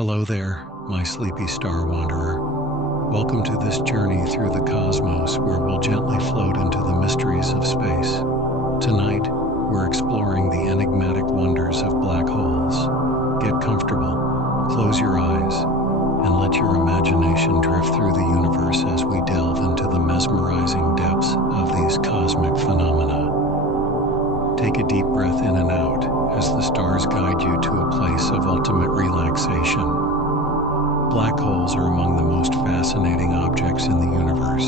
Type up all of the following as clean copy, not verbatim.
Hello there, my sleepy star wanderer. Welcome to this journey through the cosmos where we'll gently float into the mysteries of space. Tonight, we're exploring the enigmatic wonders of black holes. Get comfortable, close your eyes, and let your imagination drift through the universe as we delve into the mesmerizing depths of these cosmic phenomena. Take a deep breath in and out as the stars guide you to a place of ultimate relaxation. Black holes are among the most fascinating objects in the universe.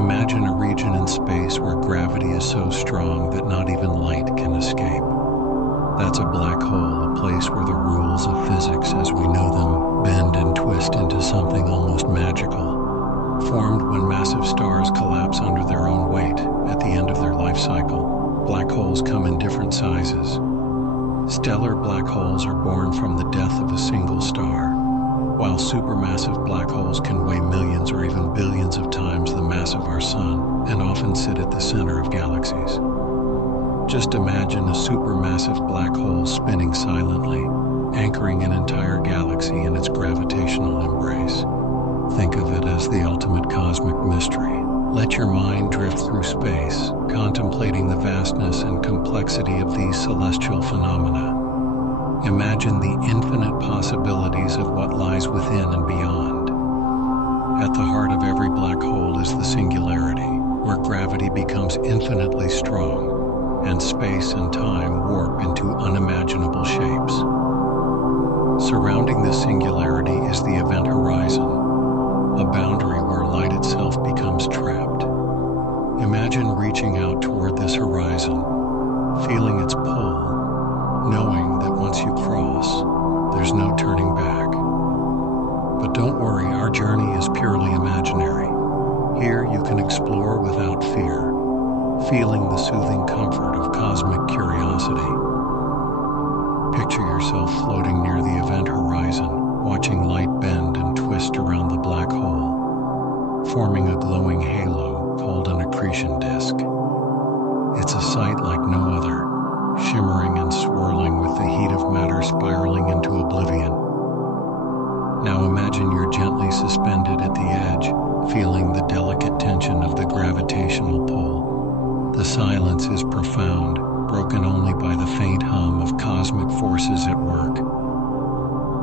Imagine a region in space where gravity is so strong that not even light can escape. That's a black hole, a place where the rules of physics as we know them bend and twist into something almost magical. Formed when massive stars collapse under their own weight at the end of their life cycle, black holes come in different sizes. Stellar black holes are born from the death of a single star, while supermassive black holes can weigh millions or even billions of times the mass of our sun and often sit at the center of galaxies. Just imagine a supermassive black hole spinning silently, anchoring an entire galaxy in its gravitational embrace. Think of it as the ultimate cosmic mystery. Let your mind drift through space, contemplating the vastness and complexity of these celestial phenomena. Imagine the infinite possibilities of what lies within and beyond. At the heart of every black hole is the singularity, where gravity becomes infinitely strong, and space and time warp into unimaginable shapes. Surrounding this singularity is the event horizon, a boundary where light itself becomes trapped. Imagine reaching out toward this horizon, feeling its pull, knowing that once you cross, there's no turning back. But don't worry, our journey is purely imaginary. Here you can explore without fear, feeling the soothing comfort of cosmic curiosity. Picture yourself floating near the event horizon, watching light bend and twist around the black hole, forming a glowing halo called an accretion disk. It's a sight like no other, shimmering and swirling with the heat of matter spiraling into oblivion. Now imagine you're gently suspended at the edge, feeling the delicate tension of the gravitational pull. The silence is profound, broken only by the faint hum of cosmic forces at work.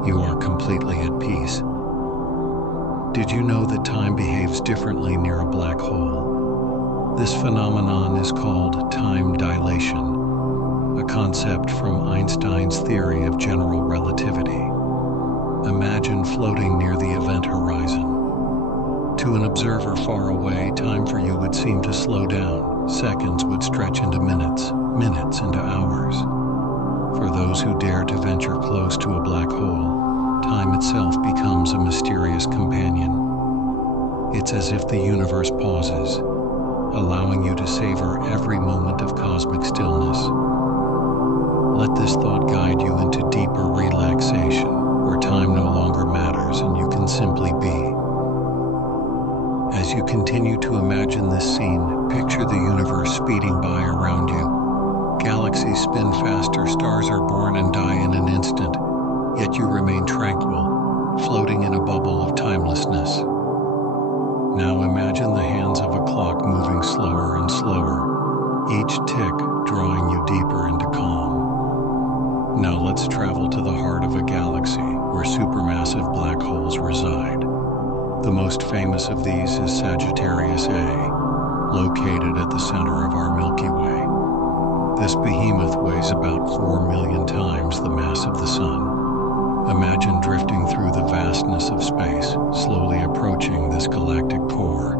You are completely at peace. Did you know that time behaves differently near a black hole? This phenomenon is called time dilation, a concept from Einstein's theory of general relativity. Imagine floating near the event horizon. To an observer far away, time for you would seem to slow down. Seconds would stretch into minutes, minutes into hours. For those who dare to venture close to a black hole, time itself becomes a mysterious companion. It's as if the universe pauses, allowing you to savor every moment of cosmic stillness. Let this thought guide you into deeper relaxation, where time no longer matters and you can simply be. As you continue to imagine this scene, picture the universe speeding by around you. Galaxies spin faster, stars are born and die in an instant, yet you remain tranquil, floating in a bubble of timelessness. Now imagine the hands of a clock moving slower and slower, each tick drawing you deeper into calm. Now let's travel to the heart of a galaxy where supermassive black holes reside. The most famous of these is Sagittarius A, located at the center of our Milky Way. This behemoth weighs about 4 million times the mass of the Sun. Imagine drifting through the vastness of space, slowly approaching this galactic core.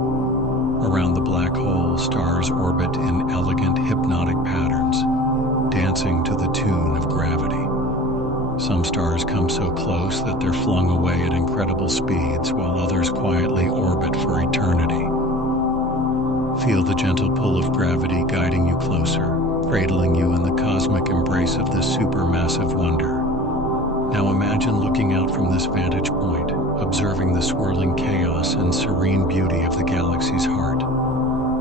Around the black hole, stars orbit in elegant, hypnotic patterns, dancing to the tune of gravity. Some stars come so close that they're flung away at incredible speeds, while others quietly orbit for eternity. Feel the gentle pull of gravity guiding you closer, cradling you in the cosmic embrace of this supermassive wonder. Now imagine looking out from this vantage point, observing the swirling chaos and serene beauty of the galaxy's heart.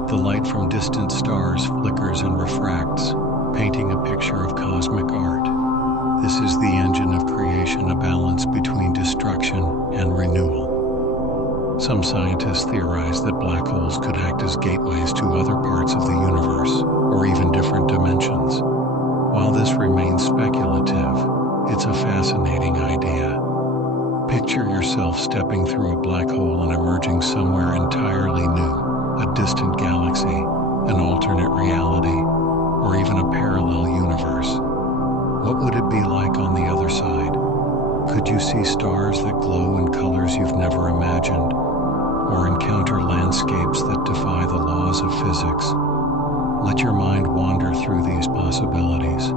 The light from distant stars flickers and refracts, painting a picture of cosmic art. This is the engine of creation, a balance between Some scientists theorize that black holes could act as gateways to other parts of the universe, or even different dimensions. While this remains speculative, it's a fascinating idea. Picture yourself stepping through a black hole and emerging somewhere entirely new, a distant galaxy, an alternate reality, or even a parallel universe. What would it be like on the other side? Could you see stars that glow in colors you've never imagined, or encounter landscapes that defy the laws of physics? Let your mind wander through these possibilities.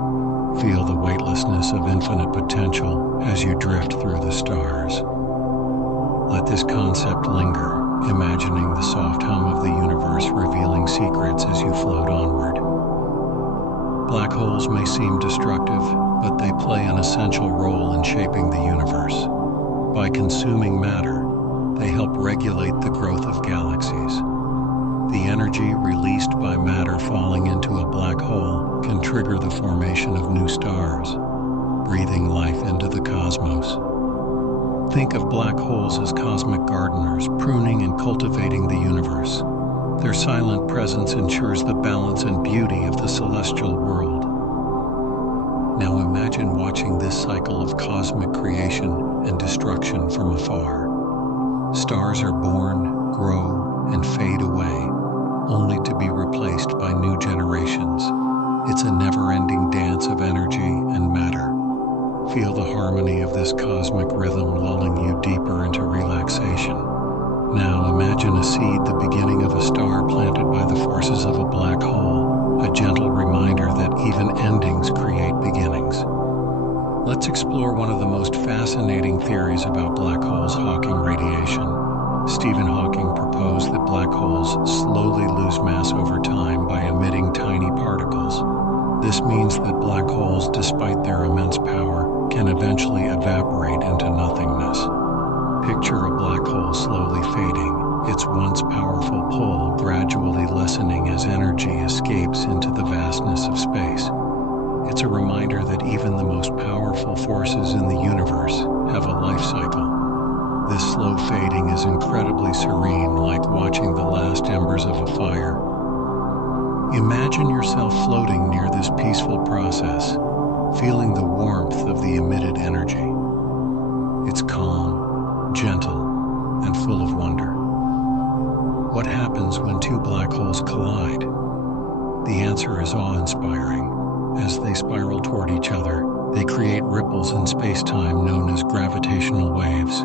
Feel the weightlessness of infinite potential as you drift through the stars. Let this concept linger, imagining the soft hum of the universe revealing secrets as you float onward. Black holes may seem destructive, but they play an essential role in shaping the universe. By consuming matter, they help regulate the growth of galaxies. The energy released by matter falling into a black hole can trigger the formation of new stars, breathing life into the cosmos. Think of black holes as cosmic gardeners, pruning and cultivating the universe. Their silent presence ensures the balance and beauty of the celestial world. Now imagine watching this cycle of cosmic creation and destruction from afar. Stars are born, grow, and fade away, only to be replaced by new generations. It's a never-ending dance of energy and matter. Feel the harmony of this cosmic rhythm lulling you deeper into relaxation. Now imagine a seed, the beginning of a star planted by the forces of a black hole, a gentle reminder that even endings create beginnings. Let's explore one of the most fascinating theories about black holes: Hawking radiation. Stephen Hawking proposed that black holes slowly lose mass over time by emitting tiny particles. This means that black holes, despite their immense power, can eventually evaporate into nothingness. Picture a black hole slowly fading, its once powerful pull gradually lessening as energy escapes into the vastness of space. It's a reminder that even the most powerful forces in the universe have a life cycle. This slow fading is incredibly serene, like watching the last embers of a fire. Imagine yourself floating near this peaceful process, feeling the warmth of the emitted energy. It's calm, gentle, and full of wonder. What happens when two black holes collide? The answer is awe-inspiring. As they spiral toward each other, they create ripples in space-time known as gravitational waves.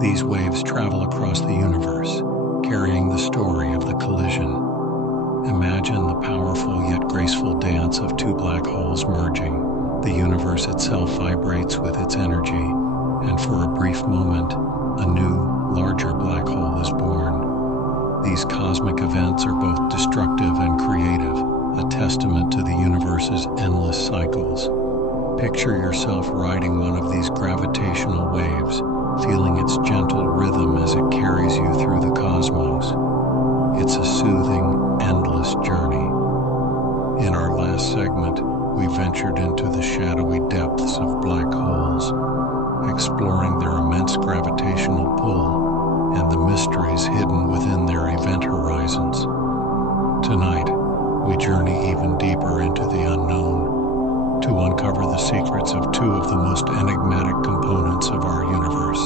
These waves travel across the universe, carrying the story of the collision. Imagine the powerful yet graceful dance of two black holes merging. The universe itself vibrates with its energy, and for a brief moment, a new, larger black hole is born. These cosmic events are both destructive and creative, a testament to the universe's endless cycles. Picture yourself riding one of these gravitational waves, feeling its gentle rhythm as it carries you through the cosmos. It's a soothing, endless journey. In our last segment, we ventured into the shadowy depths of black holes, exploring their immense gravitational pull and the mysteries hidden within their event horizons. Tonight, we journey even deeper into the unknown to uncover the secrets of two of the most enigmatic components of our universe: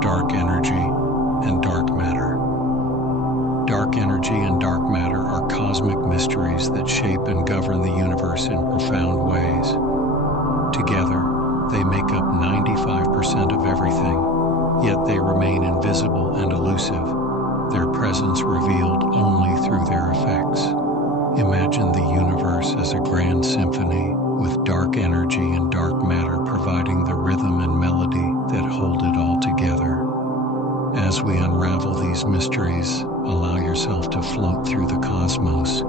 dark energy and dark matter. Dark energy and dark matter are cosmic mysteries that shape and govern the universe in profound ways. Together, they make up 95% of everything, yet they remain invisible and elusive, their presence revealed only through their effects. Imagine the universe as a grand symphony, with dark energy and dark matter providing the rhythm and melody that hold it all together. As we unravel these mysteries, allow yourself to float through the cosmos,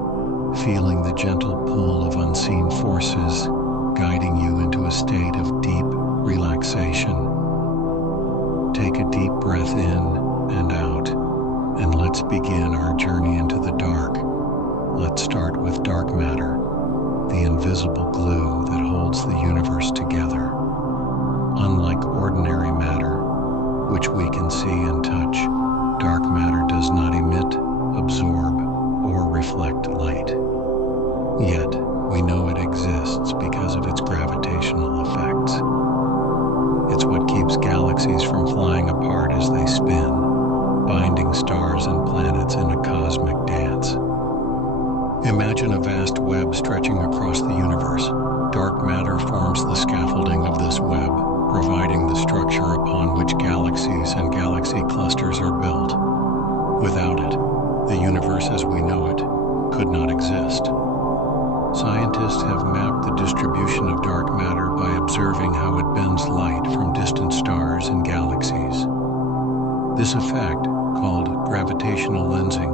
feeling the gentle pull of unseen forces, guiding you into a state of deep relaxation. Take a deep breath in and out, and let's begin our journey into the dark. Let's start with dark matter, the invisible glue that holds the universe together. Unlike ordinary matter, which we can see and touch, does not emit, absorb, or reflect light. Yet, we know it exists because of its gravitational effects. It's what keeps galaxies from flying apart as they spin, binding stars and planets in a cosmic dance. Imagine a vast web stretching across the universe. Dark matter forms the scaffolding of this web, providing the structure upon which galaxies and galaxy clusters are built. Without it, the universe as we know it could not exist. Scientists have mapped the distribution of dark matter by observing how it bends light from distant stars and galaxies. This effect, called gravitational lensing,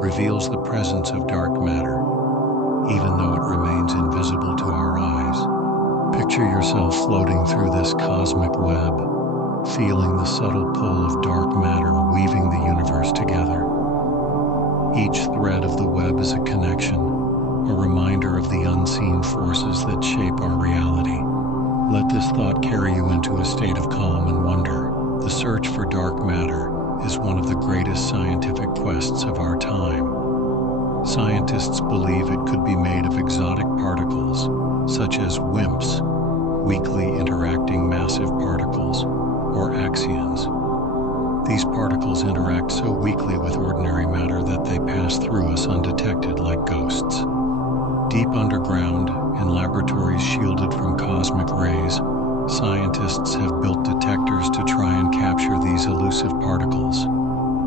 reveals the presence of dark matter, even though it remains invisible to our eyes. Picture yourself floating through this cosmic web, feeling the subtle pull of dark matter weaving the universe together. Each thread of the web is a connection, a reminder of the unseen forces that shape our reality. Let this thought carry you into a state of calm and wonder. The search for dark matter is one of the greatest scientific quests of our time. Scientists believe it could be made of exotic particles, such as WIMPs, weakly interacting massive particles, or axions. These particles interact so weakly with ordinary matter that they pass through us undetected like ghosts. Deep underground, in laboratories shielded from cosmic rays, scientists have built detectors to try and capture these elusive particles.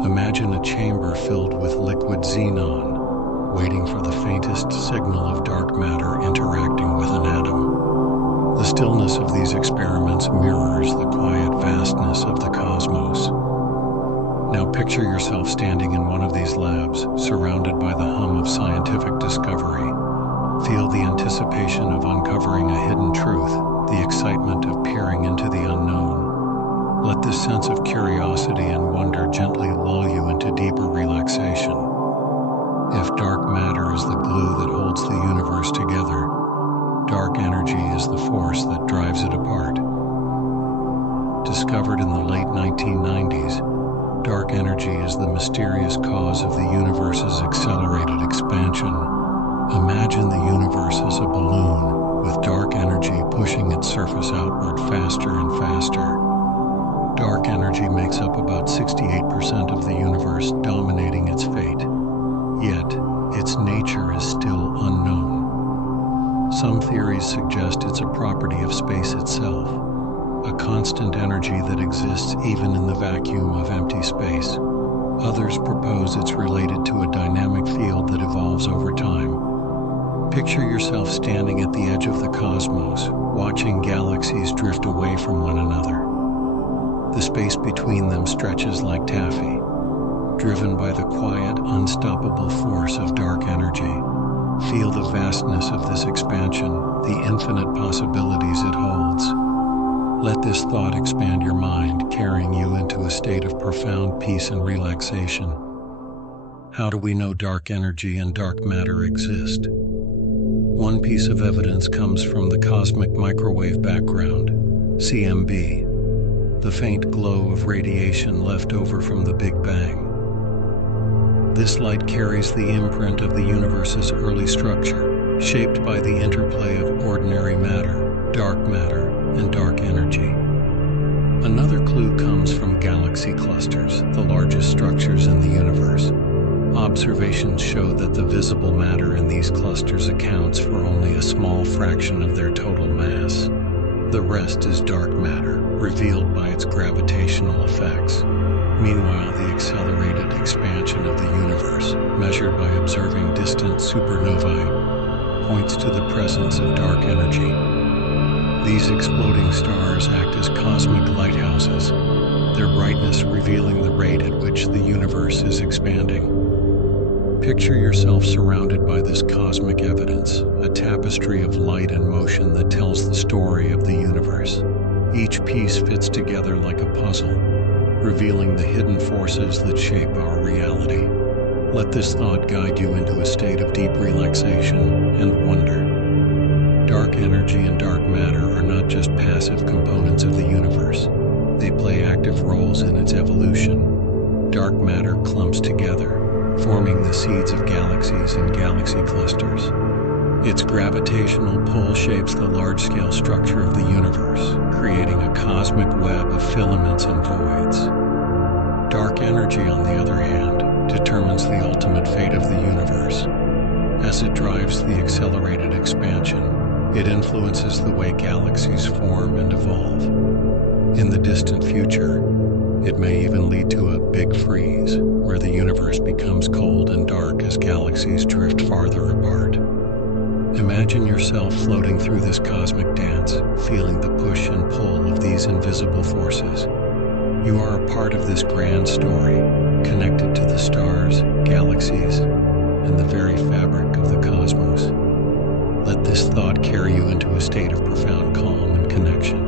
Imagine a chamber filled with liquid xenon, waiting for the faintest signal of dark matter interacting with an atom. The stillness of these experiments mirrors the quiet vastness of the cosmos. Now picture yourself standing in one of these labs, surrounded by the hum of scientific discovery. Feel the anticipation of uncovering a hidden truth, the excitement of peering into the unknown. Let this sense of curiosity and wonder gently lull you into deeper relaxation. If dark matter is the glue that holds the universe together, dark energy is the force that drives it apart. Discovered in the late 1990s, dark energy is the mysterious cause of the universe's accelerated expansion. Imagine the universe as a balloon, with dark energy pushing its surface outward faster and faster. Dark energy makes up about 68% of the universe, dominating its fate. Yet, its nature is still unknown. Some theories suggest it's a property of space itself, a constant energy that exists even in the vacuum of empty space. Others propose it's related to a dynamic field that evolves over time. Picture yourself standing at the edge of the cosmos, watching galaxies drift away from one another. The space between them stretches like taffy, driven by the quiet, unstoppable force of dark energy. Feel the vastness of this expansion, the infinite possibilities it holds. Let this thought expand your mind, carrying you into a state of profound peace and relaxation. How do we know dark energy and dark matter exist? One piece of evidence comes from the cosmic microwave background, CMB, the faint glow of radiation left over from the Big Bang. This light carries the imprint of the universe's early structure, shaped by the interplay of ordinary matter, dark matter, and dark energy. Another clue comes from galaxy clusters, the largest structures in the universe. Observations show that the visible matter in these clusters accounts for only a small fraction of their total mass. The rest is dark matter, revealed by its gravitational effects. Meanwhile, the accelerated expansion of the universe, measured by observing distant supernovae, points to the presence of dark energy. These exploding stars act as cosmic lighthouses, their brightness revealing the rate at which the universe is expanding. Picture yourself surrounded by this cosmic evidence, a tapestry of light and motion that tells the story of the universe. Each piece fits together like a puzzle, revealing the hidden forces that shape our reality. Let this thought guide you into a state of deep relaxation and wonder. Dark energy and dark matter are not just passive components of the universe. They play active roles in its evolution. dark matter clumps together, forming the seeds of galaxies and galaxy clusters. Its gravitational pull shapes the large-scale structure of the universe, creating a cosmic web of filaments and voids. Dark energy, on the other hand, determines the ultimate fate of the universe. As it drives the accelerated expansion, it influences the way galaxies form and evolve. In the distant future, it may even lead to a big freeze, where the universe becomes cold and dark as galaxies drift farther apart. Imagine yourself floating through this cosmic dance, feeling the push and pull of these invisible forces. You are a part of this grand story, connected to the stars, galaxies, and the very fabric of the cosmos. Let this thought carry you into a state of profound calm and connection.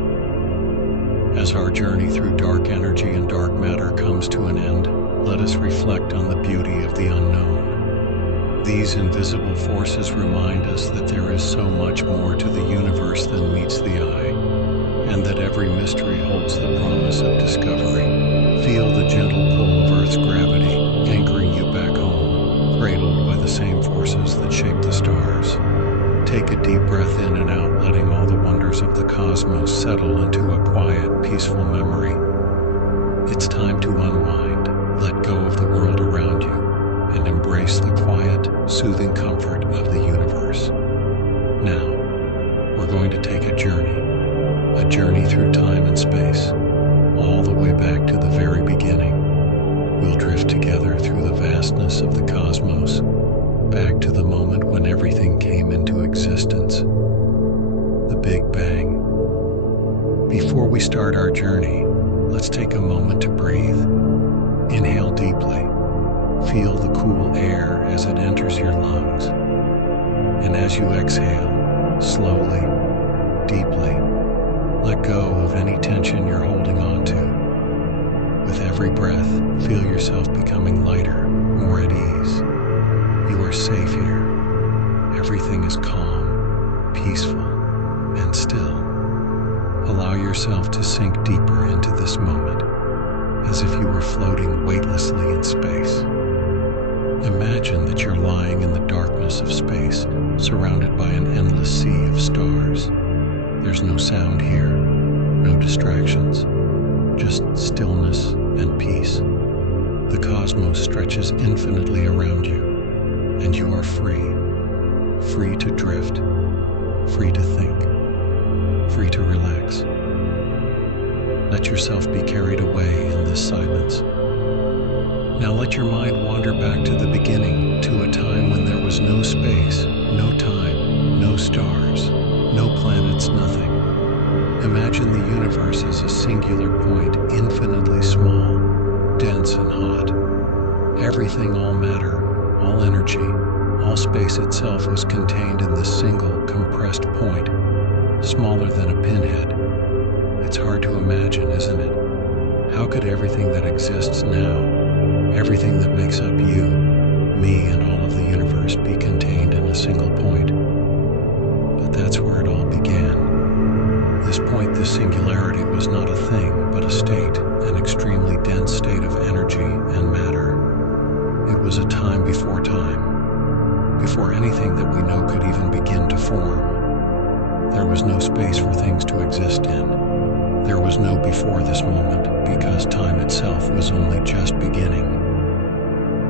As our journey through dark energy and dark matter comes to an end, let us reflect on the beauty of the unknown. These invisible forces remind us that there is so much more to the universe than meets the eye, and that every mystery holds the promise of discovery. Feel the gentle pull of Earth's gravity, anchoring you back home, cradled by the same forces that shape the stars. Take a deep breath in and out, letting all the wonders of the cosmos settle into a quiet, peaceful memory. It's time to unwind, let go of the world around you, and embrace the quiet, soothing comfort of the universe. Now, we're going to take a journey through time and space, all the way back to the very beginning. We'll drift together through the vastness of the cosmos, back to the moment when everything came into existence, the Big Bang. Before we start our journey, let's take a moment to breathe. Inhale deeply. Feel the cool air as it enters your lungs. And as you exhale, slowly, deeply, let go of any tension you're holding on to. With every breath, feel yourself becoming lighter, more at ease. You are safe here. Everything is calm, peaceful, and still. Allow yourself to sink deeper into this moment, as if you were floating weightlessly in space. Imagine that you're lying in the darkness of space, surrounded by an endless sea of stars. There's no sound here, no distractions, just stillness and peace. The cosmos stretches infinitely around you, and you are free to drift, free to think, free to relax. Let yourself be carried away in this silence. Now let your mind wander back to the beginning, to a time when there was no space, no time, no stars, no planets, nothing. Imagine the universe as a singular point, infinitely small, dense and hot. Everything, all matter, all energy, all space itself was contained in this single, compressed point, smaller than a pinhead. It's hard to imagine, isn't it? How could everything that exists now, everything that makes up you, me, and all of the universe be contained in a single point? But that's where it all began. This point, this singularity, was not a thing, but a state, an extremely dense state of energy and matter. It was a time, before anything that we know could even begin to form. There was no space for things to exist in. There was no before this moment, because time itself was only just beginning.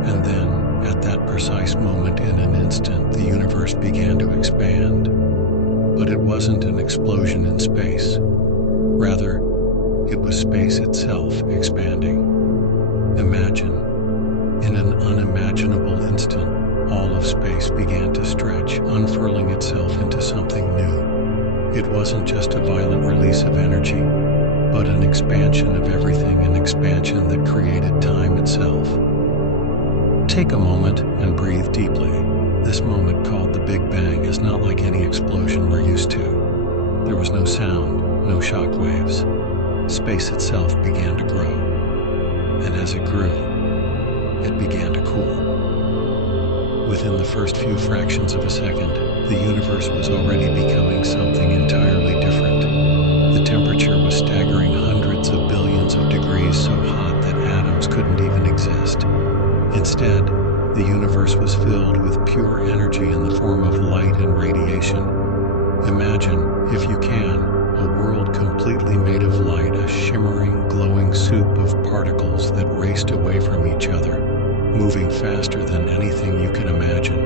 And then, at that precise moment, in an instant, the universe began to expand. But it wasn't an explosion in space. Rather, it was space itself expanding. Imagine, in an unimaginable instant, all of space began to stretch, unfurling itself into something new. It wasn't just a violent release of energy, but an expansion of everything, an expansion that created time itself. Take a moment and breathe deeply. This moment, called the Big Bang, is not like any explosion we're used to. There was no sound, no shock waves. Space itself began to grow. And as it grew, it began to cool. Within the first few fractions of a second, the universe was already becoming something entirely different. The temperature was staggering hundreds of billions of degrees, so hot that atoms couldn't even exist. Instead, the universe was filled with pure energy in the form of light and radiation. Imagine, if you can, a world completely made of light, a shimmering, glowing soup of particles that raced away from each other, moving faster than anything you can imagine.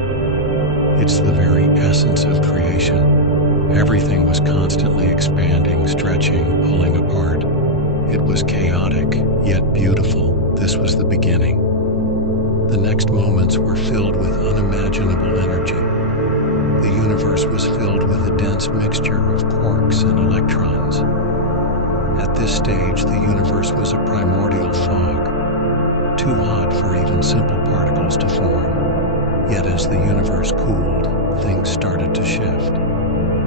It's the very essence of creation. Everything was constantly expanding, stretching, pulling apart. It was chaotic, yet beautiful. This was the beginning. The next moments were filled with unimaginable energy. The universe was filled with a dense mixture of quarks and electrons. At this stage, the universe was a primordial fog, too hot for even simple particles to form. Yet as the universe cooled, things started to shift.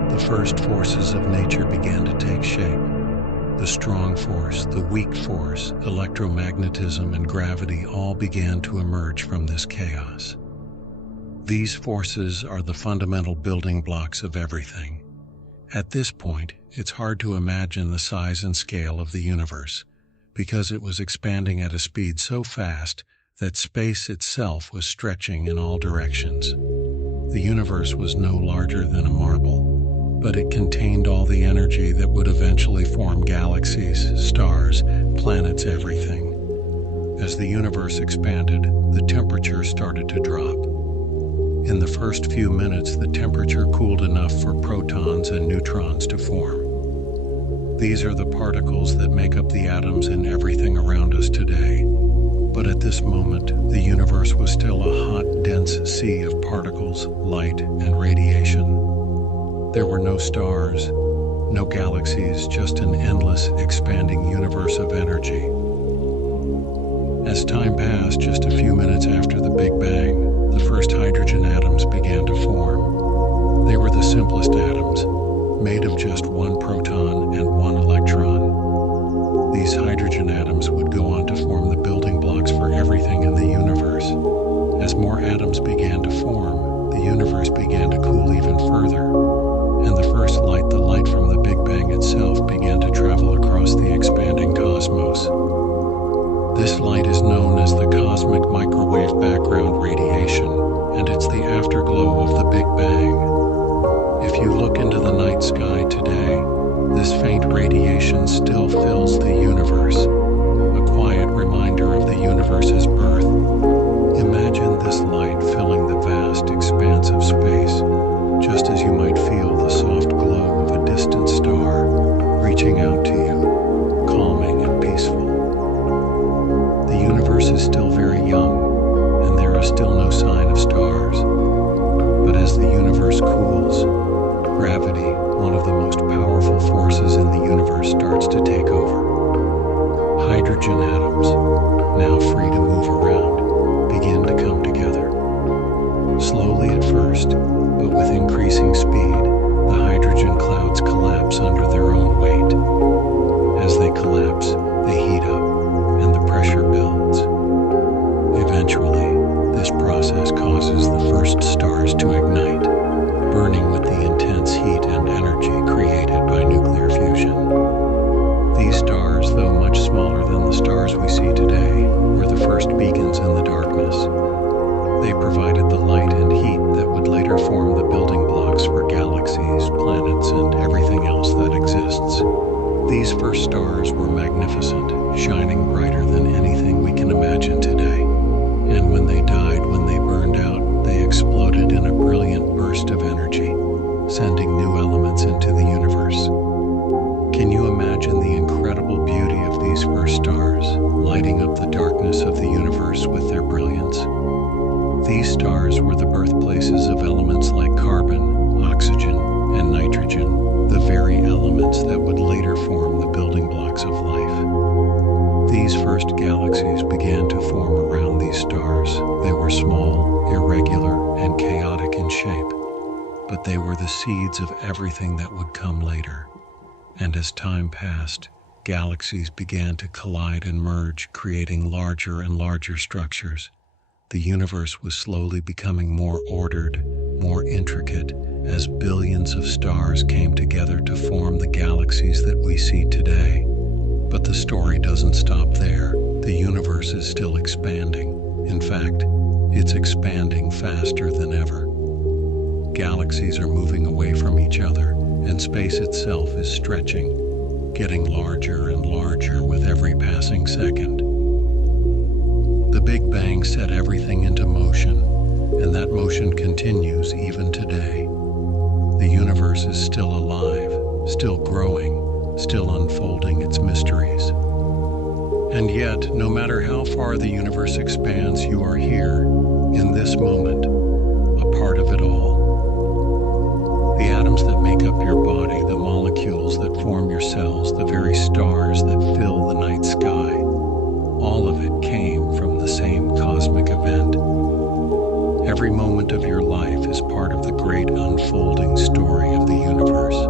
The first forces of nature began to take shape. The strong force, the weak force, electromagnetism, and gravity all began to emerge from this chaos. These forces are the fundamental building blocks of everything. At this point, it's hard to imagine the size and scale of the universe, because it was expanding at a speed so fast that space itself was stretching in all directions. The universe was no larger than a marble, but it contained all the energy that would eventually form galaxies, stars, planets, everything. As the universe expanded, the temperature started to drop. In the first few minutes, the temperature cooled enough for protons and neutrons to form. These are the particles that make up the atoms in everything around us today. But at this moment, the universe was still a hot, dense sea of particles, light, and radiation. There were no stars, no galaxies, just an endless, expanding universe of energy. As time passed, just a few minutes after the Big Bang, the first hydrogen atoms began to form. They were the simplest atoms, made of just one proton and one electron. These hydrogen atoms would go on to form the building blocks for everything in the universe. As more atoms began to form, the universe began to cool even further. And the first light, the light from the Big Bang itself, began to travel across the expanding cosmos. This light is known as the cosmic microwave background radiation, and it's the afterglow of the Big Bang. If you look into the night sky today, this faint radiation still fills the universe, a quiet reminder of the universe's birth. Imagine this light filling the vast expanse of space, just as you might feel the soft glow of a distant star reaching out to you, calming and peaceful. The universe is still very young, and there are still no sign of stars. But as the universe cools, gravity, one of the most powerful forces in the universe, starts to take over. Hydrogen atoms, now free to move around, begin to come together. Slowly at first, but with increasing speed, the hydrogen clouds collapse under their own weight. As they collapse, they heat up, and the pressure builds. Eventually, this process causes the first stars to ignite, burning with the intense heat and energy created by nuclear fusion. These stars, though much smaller than the stars we see today, were the first beacons in the darkness. They provided the light and heat that would later form the building blocks for galaxies, planets, and everything else that exists. These first stars were magnificent, shining brighter than anything we can imagine today. And when they died, when they burned out, they exploded in a brilliant burst of energy, sending new elements into the universe. Can you imagine the incredible beauty of these first stars, lighting up the darkness of the universe with their brilliance? These stars were the birthplaces of elements like carbon, oxygen, and nitrogen, the very elements that would later form the building blocks of life. These first galaxies began to form around these stars. They were small, irregular, and chaotic in shape, but they were the seeds of everything that would come later. And as time passed, galaxies began to collide and merge, creating larger and larger structures. The universe was slowly becoming more ordered, more intricate, as billions of stars came together to form the galaxies that we see today. But the story doesn't stop there. The universe is still expanding. In fact, it's expanding faster than ever. Galaxies are moving away from each other, and space itself is stretching, getting larger and larger with every passing second. The Big Bang set everything into motion, and that motion continues even today. The universe is still alive, still growing, still unfolding its mysteries. And yet, no matter how far the universe expands, you are here, in this moment, a part of it all. The atoms that make up your body, the molecules that form your cells, the very stars that fill the night sky, all of it came from the same cosmic event. Every moment of your life is part of the great unfolding story of the universe.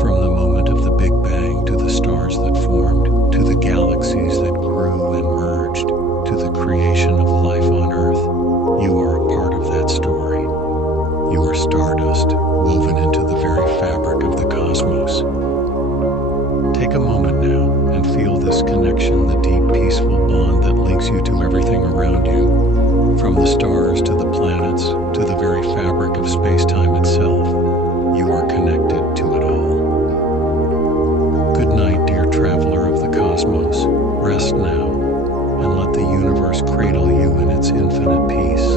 From the moment of the Big Bang to the stars that formed, to the galaxies that grew and merged, to the creation of life on Earth, you are a part of that story. You are stardust, woven into the very fabric of the cosmos. Take a moment now and feel this connection, the deep, peaceful bond that links you to everything around you. From the stars to the planets, to the very fabric of space-time itself, you are connected to it all. Good night, dear traveler of the cosmos. Rest now, and let the universe cradle you in its infinite peace.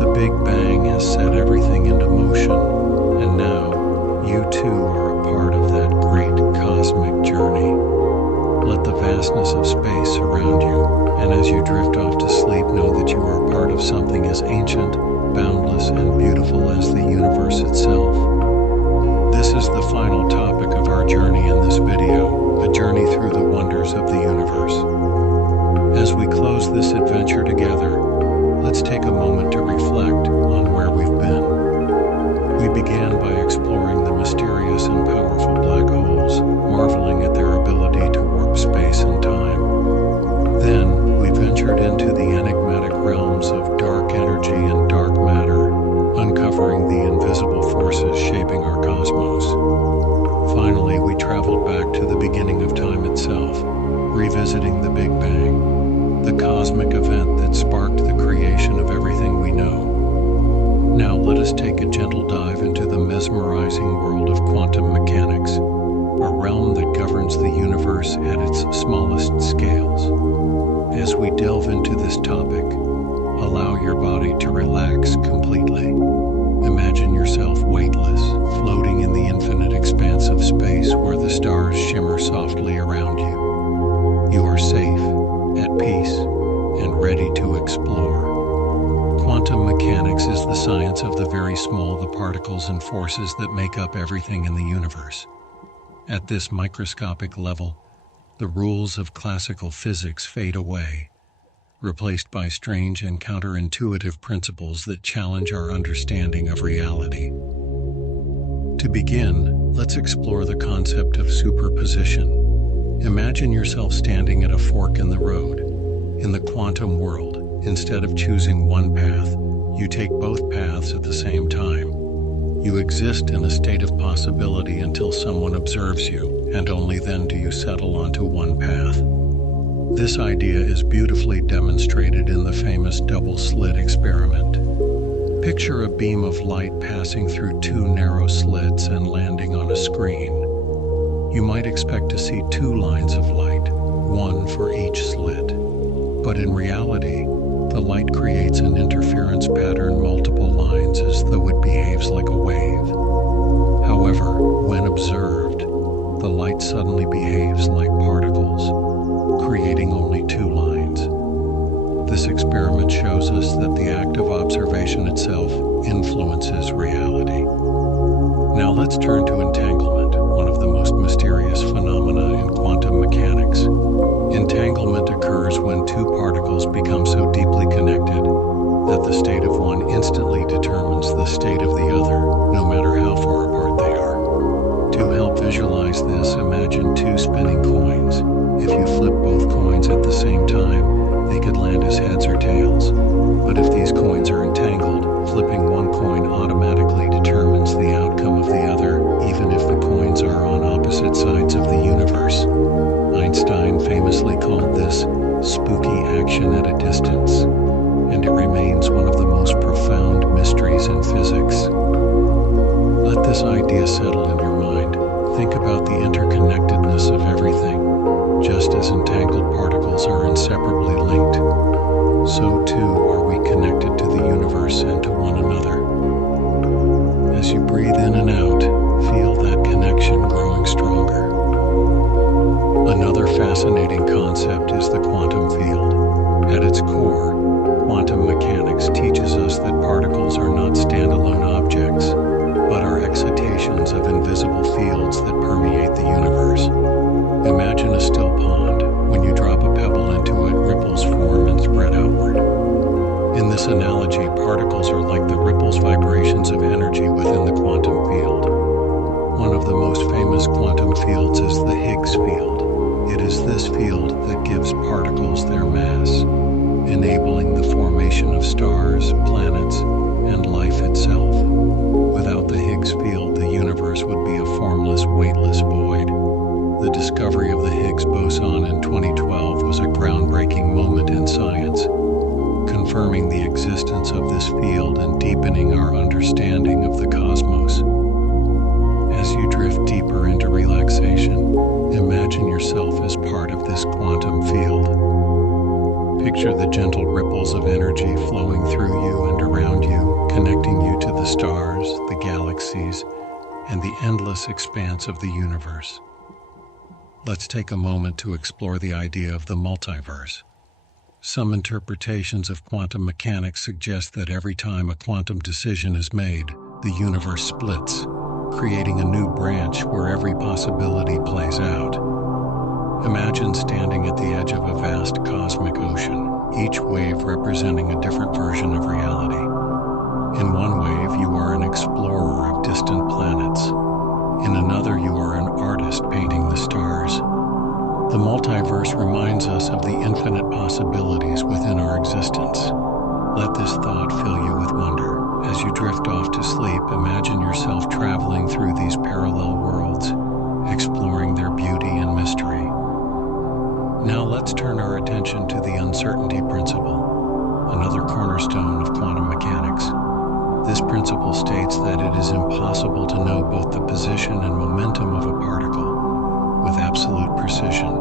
The Big Bang has set everything into motion, and now you too are a part of that great cosmic journey. Let the vastness of space surround you, and as you drift off to sleep, know that you are a part of something as ancient, boundless, and beautiful as the universe itself. This is the final topic of our journey in this video, a journey through the wonders of the universe. As we close this adventure together, let's take a moment to reflect on where we've been. We began by exploring the mysterious and powerful black holes, marveling at their ability to warp space and time. Then, we ventured into the enigmatic realms of dark energy and dark matter, uncovering the invisible forces shaping our cosmos. Finally, we traveled back to the beginning of time itself, revisiting the Big Bang, the cosmic event that sparked the creation of everything we know. Now let us take a gentle dive into the mesmerizing world of quantum mechanics, a realm that governs the universe at its smallest scales. As we delve into this topic, allow your body to relax completely. Imagine yourself weightless, floating in the infinite expanse of space where the stars shimmer softly around you. You are safe, at peace, and ready to explore. Quantum mechanics is the science of the very small, the particles and forces that make up everything in the universe. At this microscopic level, the rules of classical physics fade away, replaced by strange and counterintuitive principles that challenge our understanding of reality. To begin, let's explore the concept of superposition. Imagine yourself standing at a fork in the road. In the quantum world, instead of choosing one path, you take both paths at the same time. You exist in a state of possibility until someone observes you, and only then do you settle onto one path. This idea is beautifully demonstrated in the famous double-slit experiment. Picture a beam of light passing through two narrow slits and landing on a screen. You might expect to see two lines of light, one for each slit. But in reality, the light creates an interference pattern, multiple lines, as though it behaves like a wave. However, when observed, the light suddenly behaves like particles, creating only two lines. This experiment shows us that the act of observation itself influences reality. Now let's turn to entanglement, one of the most mysterious phenomena in quantum mechanics. Entanglement occurs when two particles become so deeply connected that the state of one instantly determines the state of the other, no matter how far apart they are. To help visualize this, imagine two spinning coins. If you flip both coins at the same time, they could land as heads or tails. But if these coins are entangled, flipping one coin automatically determines the outcome of the other, even if the coins are on opposite sides of the universe. Einstein Einstein famously called this spooky action at a distance, and it remains one of the most profound mysteries in physics. Let this idea settle in your mind. Think about the interconnectedness of everything. Just as entangled particles are inseparably linked, so too are we connected to the universe and to one another. As you breathe in and out, feel that connection growing stronger. Another fascinating concept is the quantum field. At its core, quantum mechanics teaches us that particles are not standalone objects, but are excitations of invisible fields that permeate the universe. Imagine a still pond. When you drop a pebble into it, ripples form and spread outward. In this analogy, particles are like the ripples, vibrations of energy within the quantum field. One of the most famous quantum fields is the Higgs field. It is this field that gives particles their mass, enabling the formation of stars, planets, and life itself. Without the Higgs field, the universe would be a formless, weightless void. The discovery of the Higgs boson in 2012 was a groundbreaking moment in science, confirming the existence of this field and deepening our understanding of the cosmos. As you drift deeper into relaxation, imagine yourself as part of this quantum field. Picture the gentle ripples of energy flowing through you and around you, connecting you to the stars, the galaxies, and the endless expanse of the universe. Let's take a moment to explore the idea of the multiverse. Some interpretations of quantum mechanics suggest that every time a quantum decision is made, the universe splits, creating a new branch where every possibility plays out. Imagine standing at the edge of a vast cosmic ocean, each wave representing a different version of reality. In one wave, you are an explorer of distant planets. In another, you are an artist painting the stars. The multiverse reminds us of the infinite possibilities within our existence. Let this thought fill you with wonder. As you drift off to sleep, imagine yourself traveling through these parallel worlds, exploring their beauty and mystery. Now let's turn our attention to the uncertainty principle, another cornerstone of quantum mechanics. This principle states that it is impossible to know both the position and momentum of a particle with absolute precision.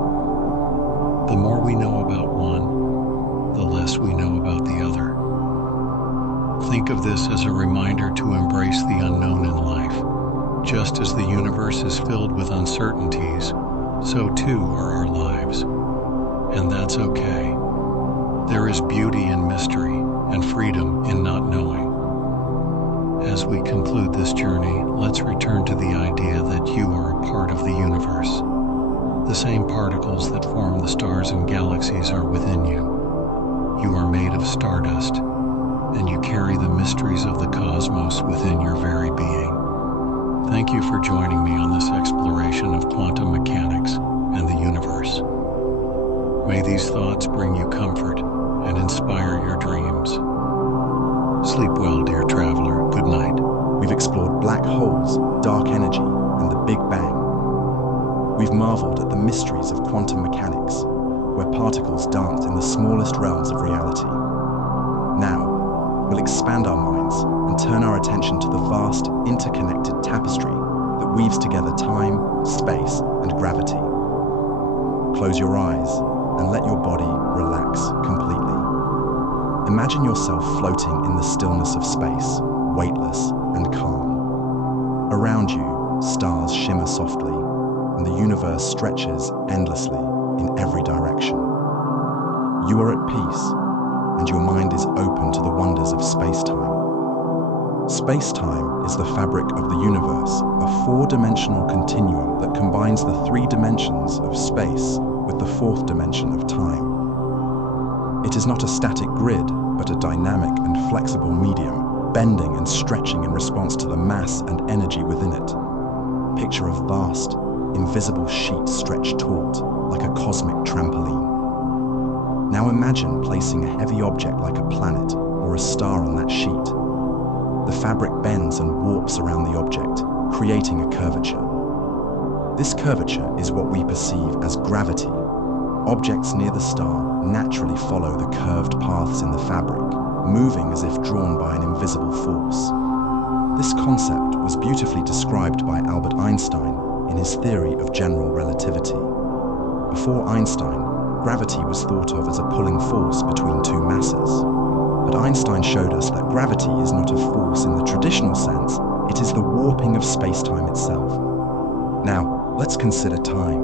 The more we know about one, the less we know about the other. Think of this as a reminder to embrace the unknown in life. Just as the universe is filled with uncertainties, so too are our lives. And that's okay. There is beauty in mystery and freedom in not knowing. As we conclude this journey, let's return to the idea that you are a part of the universe. The same particles that form the stars and galaxies are within you. You are made of stardust, and you carry the mysteries of the cosmos within your very being. Thank you for joining me on this exploration of quantum mechanics and the universe. May these thoughts bring you comfort and inspire your dreams. Sleep well, dear traveler. Good night. We've explored black holes, dark energy, and the Big Bang. We've marveled at the mysteries of quantum mechanics, where particles dance in the smallest realms of reality. Now, we'll expand our minds and turn our attention to the vast, interconnected tapestry that weaves together time, space, and gravity. Close your eyes and let your body relax completely. Imagine yourself floating in the stillness of space, weightless and calm. Around you, stars shimmer softly, and the universe stretches endlessly in every direction. You are at peace, and your mind is open to the wonders of space-time. Space-time is the fabric of the universe, a four-dimensional continuum that combines the three dimensions of space with the fourth dimension of time. It is not a static grid, but a dynamic and flexible medium, bending and stretching in response to the mass and energy within it. Picture a vast, invisible sheet stretched taut, like a cosmic trampoline. Now imagine placing a heavy object like a planet or a star on that sheet. The fabric bends and warps around the object, creating a curvature. This curvature is what we perceive as gravity, Objects near the star naturally follow the curved paths in the fabric, moving as if drawn by an invisible force. This concept was beautifully described by Albert Einstein in his theory of general relativity. Before Einstein, gravity was thought of as a pulling force between two masses. But Einstein showed us that gravity is not a force in the traditional sense, it is the warping of space-time itself. Now, let's consider time.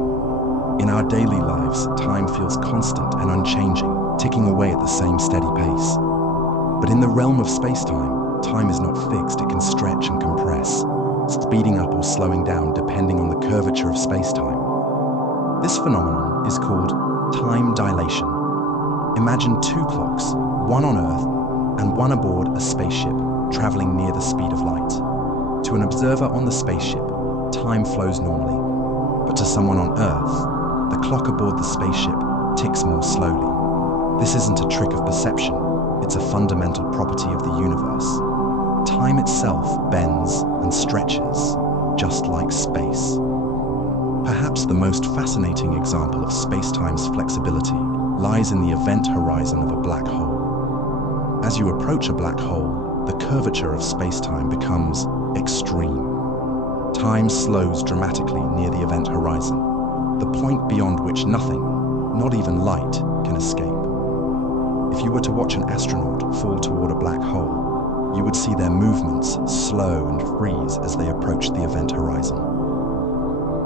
In our daily lives, time feels constant and unchanging, ticking away at the same steady pace. But in the realm of space-time, time is not fixed, it can stretch and compress, speeding up or slowing down depending on the curvature of space-time. This phenomenon is called time dilation. Imagine two clocks, one on Earth and one aboard a spaceship traveling near the speed of light. To an observer on the spaceship, time flows normally, but to someone on Earth, the clock aboard the spaceship ticks more slowly. This isn't a trick of perception, it's a fundamental property of the universe. Time itself bends and stretches, just like space. Perhaps the most fascinating example of space-time's flexibility lies in the event horizon of a black hole. As you approach a black hole, the curvature of space-time becomes extreme. Time slows dramatically near the event horizon, the point beyond which nothing, not even light, can escape. If you were to watch an astronaut fall toward a black hole, you would see their movements slow and freeze as they approach the event horizon.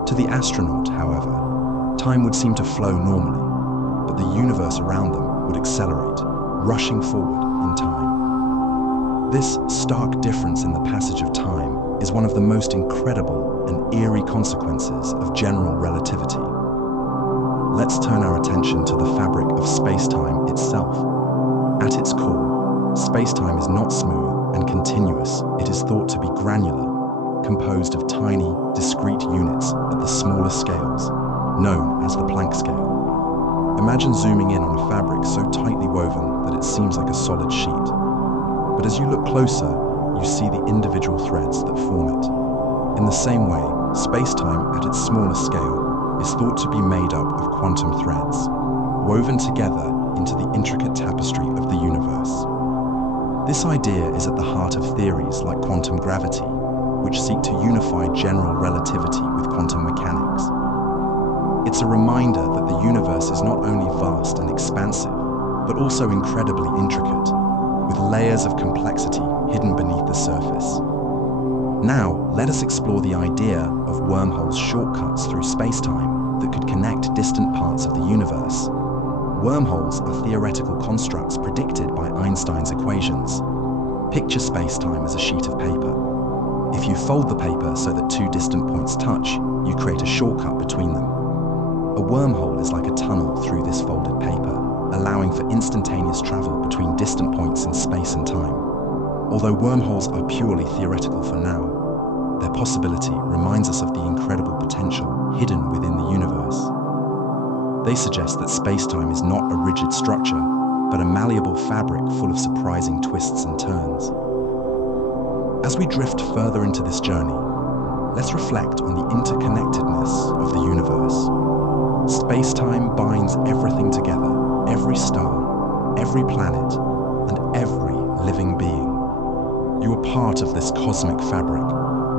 To the astronaut, however, time would seem to flow normally, but the universe around them would accelerate, rushing forward in time. This stark difference in the passage of time is one of the most incredible and eerie consequences of general relativity. Let's turn our attention to the fabric of space-time itself. At its core, space-time is not smooth and continuous. It is thought to be granular, composed of tiny, discrete units at the smallest scales, known as the Planck scale. Imagine zooming in on a fabric so tightly woven that it seems like a solid sheet. But as you look closer, you see the individual threads that form it. In the same way, space-time at its smallest scale is thought to be made up of quantum threads, woven together into the intricate tapestry of the universe. This idea is at the heart of theories like quantum gravity, which seek to unify general relativity with quantum mechanics. It's a reminder that the universe is not only vast and expansive, but also incredibly intricate, with layers of complexity hidden beneath the surface. Now, let us explore the idea of wormholes, shortcuts through space-time that could connect distant parts of the universe. Wormholes are theoretical constructs predicted by Einstein's equations. Picture space-time as a sheet of paper. If you fold the paper so that two distant points touch, you create a shortcut between them. A wormhole is like a tunnel through this folded paper, allowing for instantaneous travel between distant points in space and time. Although wormholes are purely theoretical for now, their possibility reminds us of the incredible potential hidden within the universe. They suggest that space-time is not a rigid structure, but a malleable fabric full of surprising twists and turns. As we drift further into this journey, let's reflect on the interconnectedness of the universe. Space-time binds everything together, every star, every planet, and every living being. You are part of this cosmic fabric,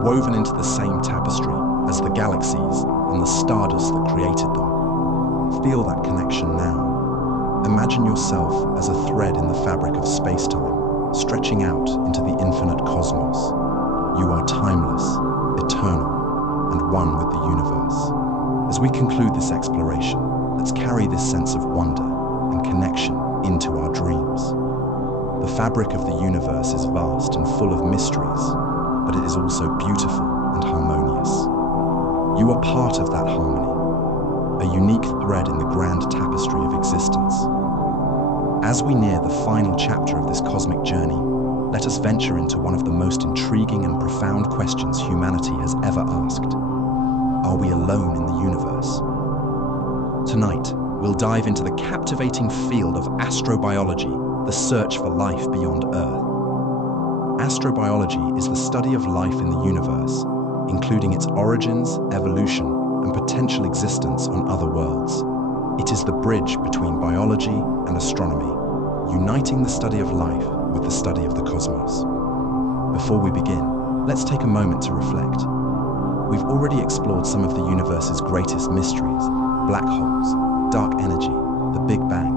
woven into the same tapestry as the galaxies and the stardust that created them. Feel that connection now. Imagine yourself as a thread in the fabric of space-time, stretching out into the infinite cosmos. You are timeless, eternal, and one with the universe. As we conclude this exploration, let's carry this sense of wonder and connection into our dreams. The fabric of the universe is vast and full of mysteries, but it is also beautiful and harmonious. You are part of that harmony, a unique thread in the grand tapestry of existence. As we near the final chapter of this cosmic journey, let us venture into one of the most intriguing and profound questions humanity has ever asked. Are we alone in the universe? Tonight, we'll dive into the captivating field of astrobiology, the search for life beyond Earth. Astrobiology is the study of life in the universe, including its origins, evolution, and potential existence on other worlds. It is the bridge between biology and astronomy, uniting the study of life with the study of the cosmos. Before we begin, let's take a moment to reflect. We've already explored some of the universe's greatest mysteries: black holes, dark energy, the Big Bang,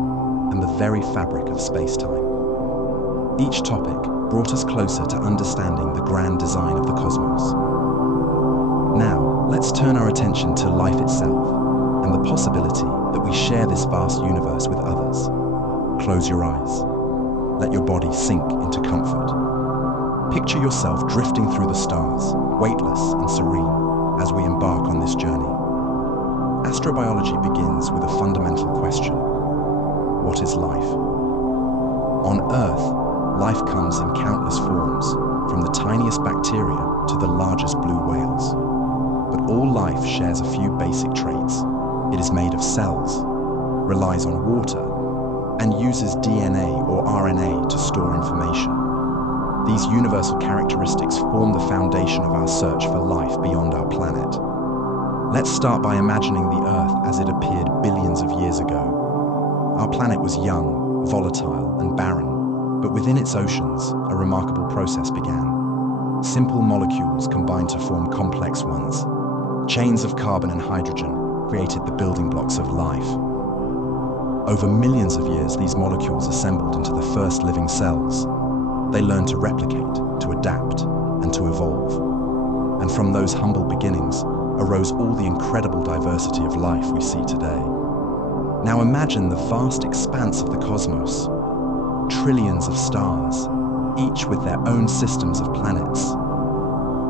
and the very fabric of space-time. Each topic brought us closer to understanding the grand design of the cosmos. Now, let's turn our attention to life itself and the possibility that we share this vast universe with others. Close your eyes. Let your body sink into comfort. Picture yourself drifting through the stars, weightless and serene, as we embark on this journey. Astrobiology begins with a fundamental question: what is life? On Earth, life comes in countless forms, from the tiniest bacteria to the largest blue whales. But all life shares a few basic traits. It is made of cells, relies on water, and uses DNA or RNA to store information. These universal characteristics form the foundation of our search for life beyond our planet. Let's start by imagining the Earth as it appeared billions of years ago. Our planet was young, volatile, and barren, but within its oceans, a remarkable process began. Simple molecules combined to form complex ones. Chains of carbon and hydrogen created the building blocks of life. Over millions of years, these molecules assembled into the first living cells. They learned to replicate, to adapt, and to evolve. And from those humble beginnings arose all the incredible diversity of life we see today. Now imagine the vast expanse of the cosmos. Trillions of stars, each with their own systems of planets.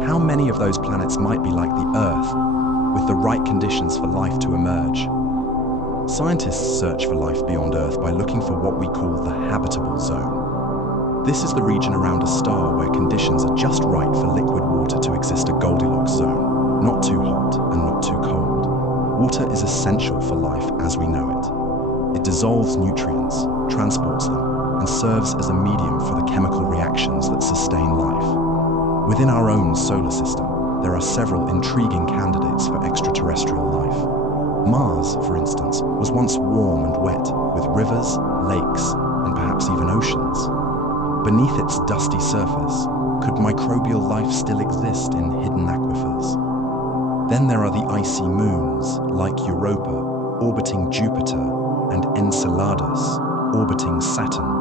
How many of those planets might be like the Earth, with the right conditions for life to emerge? Scientists search for life beyond Earth by looking for what we call the habitable zone. This is the region around a star where conditions are just right for liquid water to exist, a Goldilocks zone, not too hot and not too cold. Water is essential for life as we know it. It dissolves nutrients, transports them, and serves as a medium for the chemical reactions that sustain life. Within our own solar system, there are several intriguing candidates for extraterrestrial life. Mars, for instance, was once warm and wet, with rivers, lakes, and perhaps even oceans. Beneath its dusty surface, could microbial life still exist in hidden aquifers? Then there are the icy moons, like Europa, orbiting Jupiter, and Enceladus, orbiting Saturn.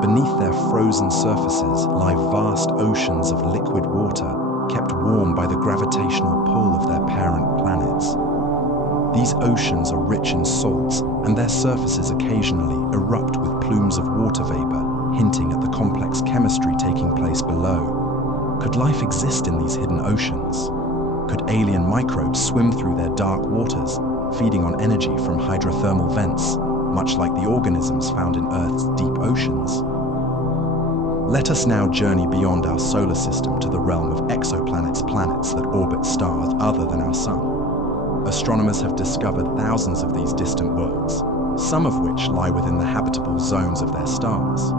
Beneath their frozen surfaces lie vast oceans of liquid water, kept warm by the gravitational pull of their parent planets. These oceans are rich in salts, and their surfaces occasionally erupt with plumes of water vapor, hinting at the complex chemistry taking place below. Could life exist in these hidden oceans? Could alien microbes swim through their dark waters, feeding on energy from hydrothermal vents, much like the organisms found in Earth's deep oceans? Let us now journey beyond our solar system to the realm of exoplanets, planets that orbit stars other than our Sun. Astronomers have discovered thousands of these distant worlds, some of which lie within the habitable zones of their stars.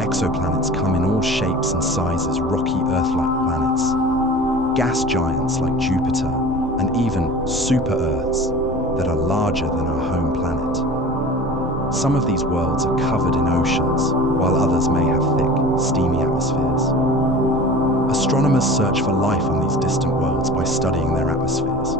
Exoplanets come in all shapes and sizes: rocky Earth-like planets, gas giants like Jupiter, and even super-Earths that are larger than our home planet. Some of these worlds are covered in oceans, while others may have thick, steamy atmospheres. Astronomers search for life on these distant worlds by studying their atmospheres.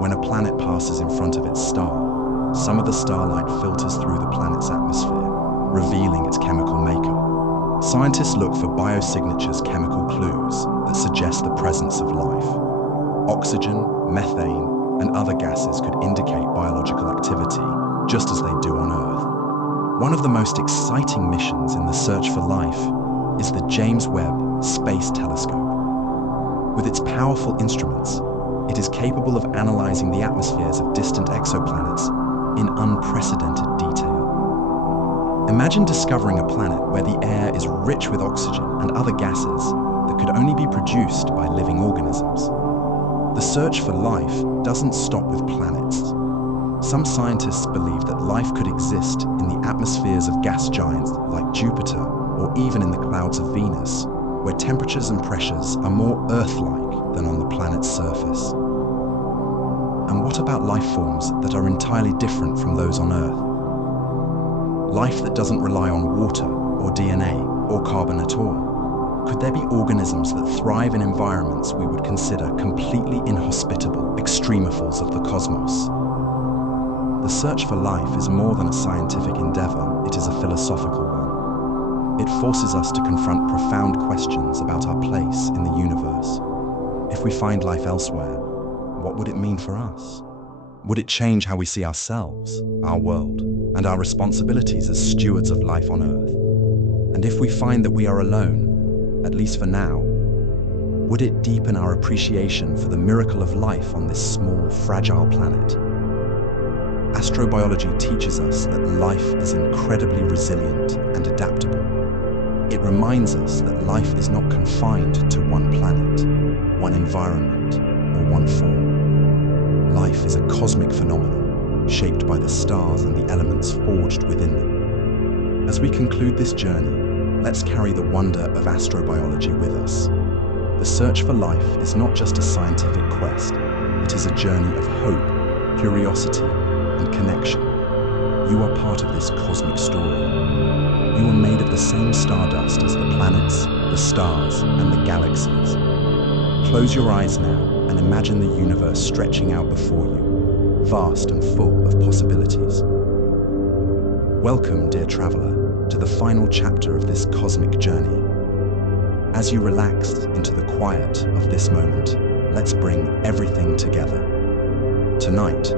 When a planet passes in front of its star, some of the starlight filters through the planet's atmosphere, revealing its chemical makeup. Scientists look for biosignatures, chemical clues that suggest the presence of life. Oxygen, methane, and other gases could indicate biological activity, just as they do on Earth. One of the most exciting missions in the search for life is the James Webb Space Telescope. With its powerful instruments, it is capable of analyzing the atmospheres of distant exoplanets in unprecedented detail. Imagine discovering a planet where the air is rich with oxygen and other gases that could only be produced by living organisms. The search for life doesn't stop with planets. Some scientists believe that life could exist in the atmospheres of gas giants like Jupiter, or even in the clouds of Venus, where temperatures and pressures are more Earth-like than on the planet's surface. And what about life forms that are entirely different from those on Earth? Life that doesn't rely on water or DNA or carbon at all? Could there be organisms that thrive in environments we would consider completely inhospitable extremophils of the cosmos? The search for life is more than a scientific endeavor, it is a philosophical one. It forces us to confront profound questions about our place in the universe. If we find life elsewhere, what would it mean for us? Would it change how we see ourselves, our world, and our responsibilities as stewards of life on Earth? And if we find that we are alone, at least for now, would it deepen our appreciation for the miracle of life on this small, fragile planet? Astrobiology teaches us that life is incredibly resilient and adaptable. It reminds us that life is not confined to one planet, one environment, or one form. Life is a cosmic phenomenon shaped by the stars and the elements forged within them. As we conclude this journey, let's carry the wonder of astrobiology with us. The search for life is not just a scientific quest, it is a journey of hope, curiosity, and connection. You are part of this cosmic story. You are made of the same stardust as the planets, the stars, and the galaxies. Close your eyes now and imagine the universe stretching out before you, vast and full of possibilities. Welcome, dear traveler, to the final chapter of this cosmic journey. As you relax into the quiet of this moment, let's bring everything together. Tonight,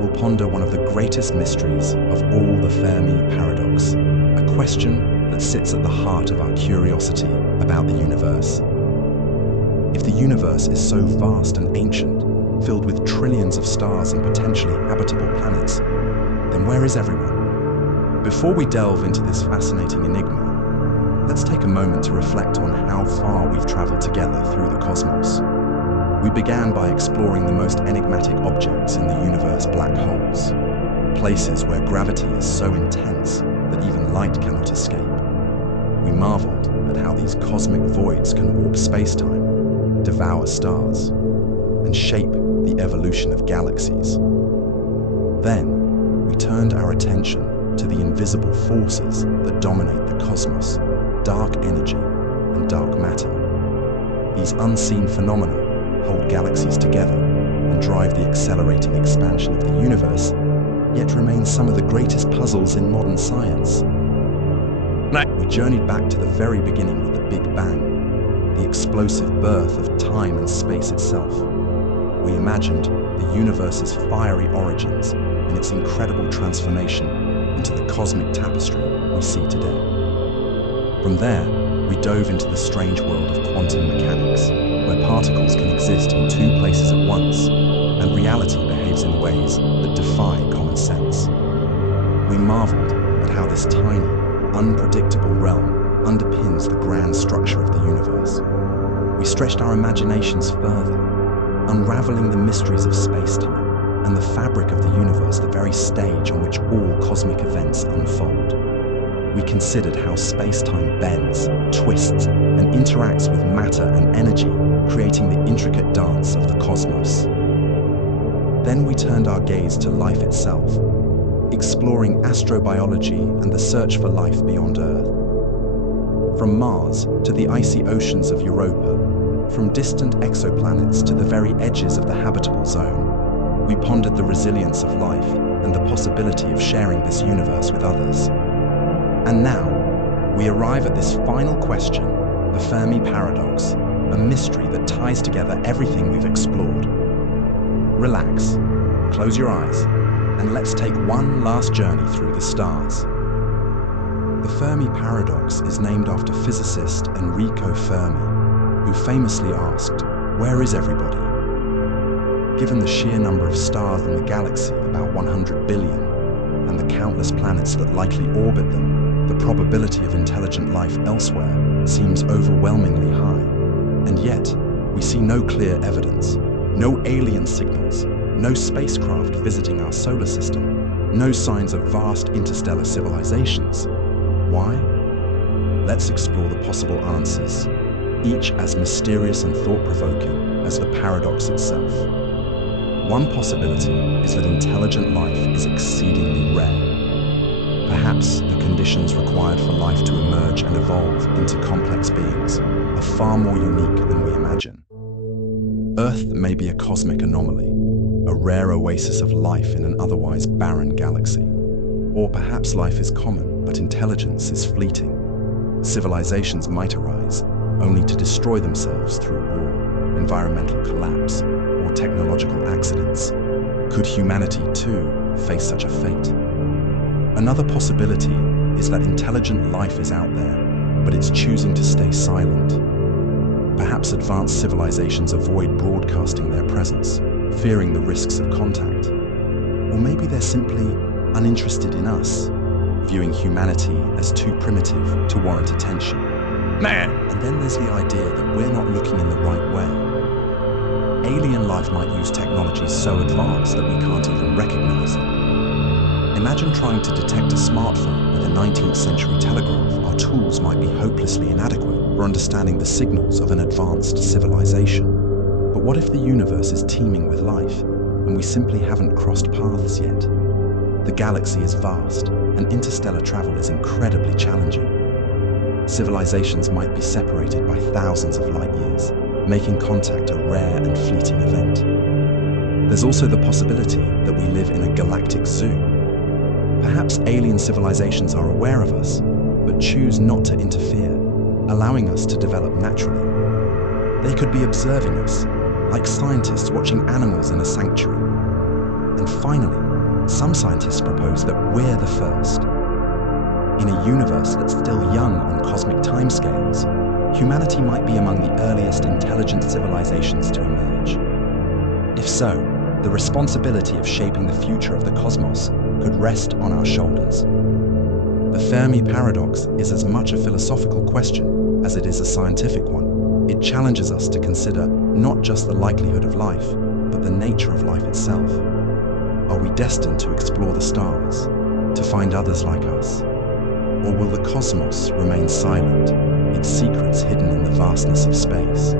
we'll ponder one of the greatest mysteries of all, the Fermi paradox, a question that sits at the heart of our curiosity about the universe. If the universe is so vast and ancient, filled with trillions of stars and potentially habitable planets, then where is everyone? Before we delve into this fascinating enigma, let's take a moment to reflect on how far we've traveled together through the cosmos. We began by exploring the most enigmatic objects in the universe, black holes, places where gravity is so intense that even light cannot escape. We marveled at how these cosmic voids can warp spacetime, devour stars, and shape the evolution of galaxies. Then, we turned our attention to the invisible forces that dominate the cosmos, dark energy and dark matter. These unseen phenomena hold galaxies together and drive the accelerating expansion of the universe, yet remain some of the greatest puzzles in modern science. We journeyed back to the very beginning with the Big Bang, the explosive birth of time and space itself. We imagined the universe's fiery origins and its incredible transformation into the cosmic tapestry we see today. From there, we dove into the strange world of quantum mechanics, where particles can exist in two places at once, and reality behaves in ways that defy common sense. We marveled at how this tiny, unpredictable realm underpins the grand structure of the universe. We stretched our imaginations further, unraveling the mysteries of space-time and the fabric of the universe, the very stage on which all cosmic events unfold. We considered how space-time bends, twists, and interacts with matter and energy, creating the intricate dance of the cosmos. Then we turned our gaze to life itself, exploring astrobiology and the search for life beyond Earth. From Mars to the icy oceans of Europa, from distant exoplanets to the very edges of the habitable zone, we pondered the resilience of life and the possibility of sharing this universe with others. And now, we arrive at this final question, the Fermi paradox, a mystery that ties together everything we've explored. Relax, close your eyes, and let's take one last journey through the stars. The Fermi paradox is named after physicist Enrico Fermi, who famously asked, "Where is everybody?" Given the sheer number of stars in the galaxy, about 100 billion, and the countless planets that likely orbit them, the probability of intelligent life elsewhere seems overwhelmingly high. And yet, we see no clear evidence, no alien signals, no spacecraft visiting our solar system, no signs of vast interstellar civilizations. Why? Let's explore the possible answers, each as mysterious and thought-provoking as the paradox itself. One possibility is that intelligent life is exceedingly rare. Perhaps the conditions required for life to emerge and evolve into complex beings are far more unique than we imagine. Earth may be a cosmic anomaly, a rare oasis of life in an otherwise barren galaxy. Or perhaps life is common, but intelligence is fleeting. Civilizations might arise, only to destroy themselves through war, environmental collapse, or technological accidents. Could humanity, too, face such a fate? Another possibility is that intelligent life is out there, but it's choosing to stay silent. Perhaps advanced civilizations avoid broadcasting their presence, fearing the risks of contact. Or maybe they're simply uninterested in us, viewing humanity as too primitive to warrant attention. Man! And then there's the idea that we're not looking in the right way. Alien life might use technology so advanced that we can't even recognize it. Imagine trying to detect a smartphone with a 19th century telegraph. Our tools might be hopelessly inadequate for understanding the signals of an advanced civilization. But what if the universe is teeming with life, and we simply haven't crossed paths yet? The galaxy is vast, and interstellar travel is incredibly challenging. Civilizations might be separated by thousands of light years, making contact a rare and fleeting event. There's also the possibility that we live in a galactic zoo. Perhaps alien civilizations are aware of us, but choose not to interfere, allowing us to develop naturally. They could be observing us, like scientists watching animals in a sanctuary. And finally, some scientists propose that we're the first. In a universe that's still young on cosmic timescales, humanity might be among the earliest intelligent civilizations to emerge. If so, the responsibility of shaping the future of the cosmos could rest on our shoulders. The Fermi paradox is as much a philosophical question as it is a scientific one. It challenges us to consider not just the likelihood of life, but the nature of life itself. Are we destined to explore the stars, to find others like us? Or will the cosmos remain silent, its secrets hidden in the vastness of space?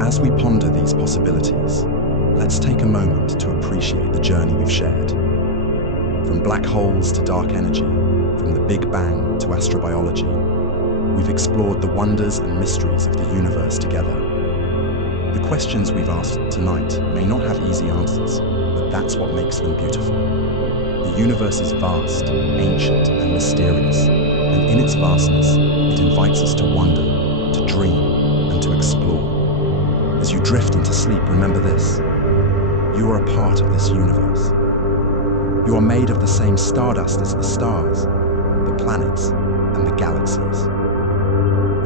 As we ponder these possibilities, let's take a moment to appreciate the journey we've shared. From black holes to dark energy, from the Big Bang to astrobiology, we've explored the wonders and mysteries of the universe together. The questions we've asked tonight may not have easy answers, but that's what makes them beautiful. The universe is vast, ancient, and mysterious, and in its vastness, it invites us to wonder, to dream, and to explore. As you drift into sleep, remember this: you are a part of this universe. You are made of the same stardust as the stars, the planets, and the galaxies.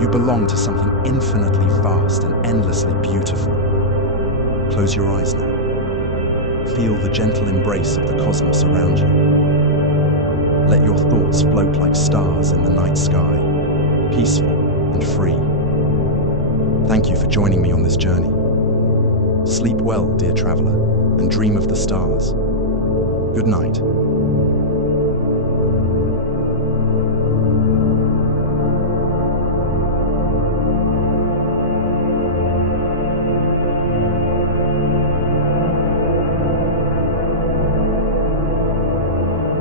You belong to something infinitely vast and endlessly beautiful. Close your eyes now. Feel the gentle embrace of the cosmos around you. Let your thoughts float like stars in the night sky, peaceful and free. Thank you for joining me on this journey. Sleep well, dear traveler, and dream of the stars. Good night.